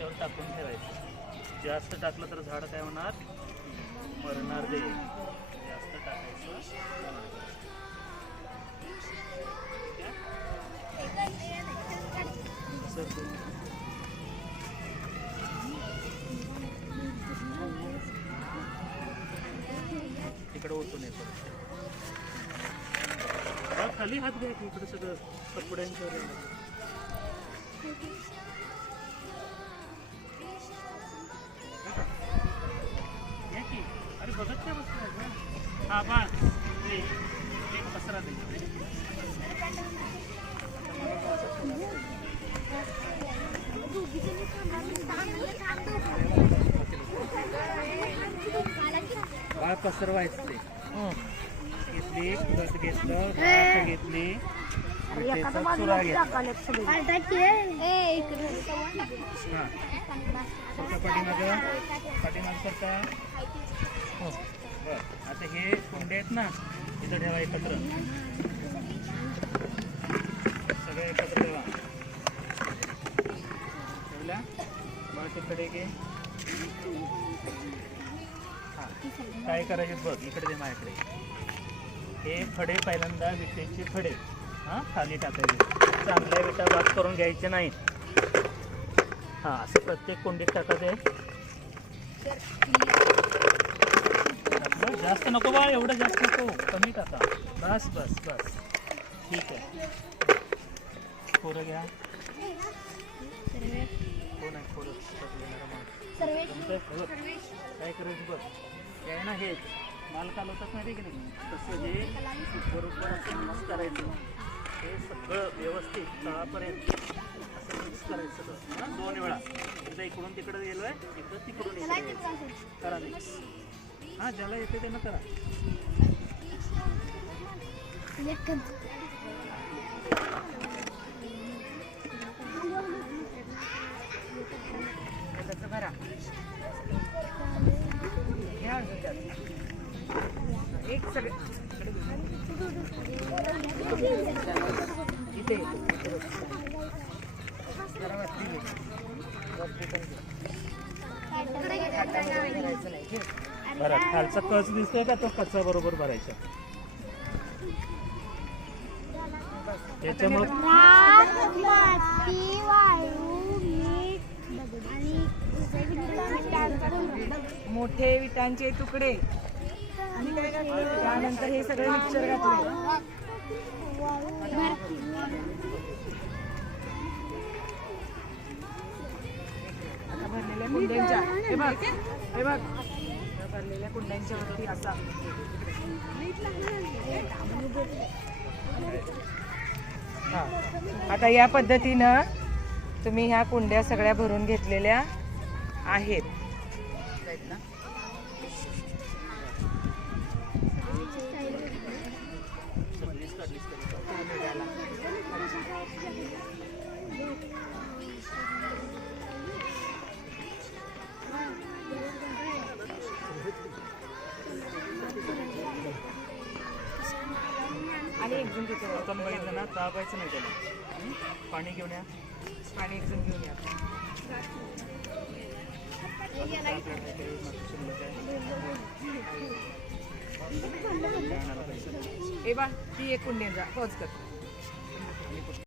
त्याच्यावर टाकून ठेवायचं. जास्त टाकलं तर झाड काय होणार? मरणार ते जास्त टाकायचं तिकडे ओतून येतो खाली हात घ्या इकडे सगळं कपड्यांचं. बाळ पसरवायचं ते घेतली खत घेतलं घास घेतली आणि त्याचा चुरा घेतला हा सरका पाठीमागं पाठीमाग सरका हो बरं आता हे कोंडे आहेत ना इथं ठेवा एकत्र. सगळे एकत्र ठेवा. ठेवल्या? बाकीकडे तिकडे घे हा काय करायचे बघ इकडे दे माझ्याकडे. हे फडे पहिल्यांदा विटेचे फडे हां खाली टाकायचे. चांगल्या विटा बाद करून घ्यायचे नाहीत. हां असं प्रत्येक कोंडीत टाकायचं. आहे जास्त नको बाळ एवढं जास्त नको. कमी टाका बस बस बस. ठीक आहे. पोरं घ्या. कोण आहे? बघ. काय करायचं बघ. आहे ना हे? माल कालवतात माहिती की नाही? तसं हे बरोबर असं मस्त करायचं. हे सगळं व्यवस्थित तळापर्यंत असं मिक्स करायचं सगळं? दोन वेळा. एकदा इकडून तिकडे गेलोय एकदा तिकडून. करा मिक्स हां ज्याला येते त्यानं करा. एक सगळे. इथे. करायचं नाही. घे. बरं खालचा कच दिसतोय का तो कचा बरोबर भरायचा? त्याच्यामुळे मोठे विटांचे तुकडे. आणि काय घातलं? त्यानंतर हे सगळं मिक्सर घातले भरलेल्या कुंड्यांच्या. हे बघ हे बघ. करलेल्या भरलेल्या कुंड्यांच्या वरती असा. आता या पद्धतीनं तुम्ही ह्या कुंड्या सगळ्या भरून घेतलेल्या आहेत. आपण बघितलं ना दाबायचं नाही त्याला? पाणी घेऊन या पाणी एकजण घेऊन या? ए बा ती एक कुंड्यांचा पोच कर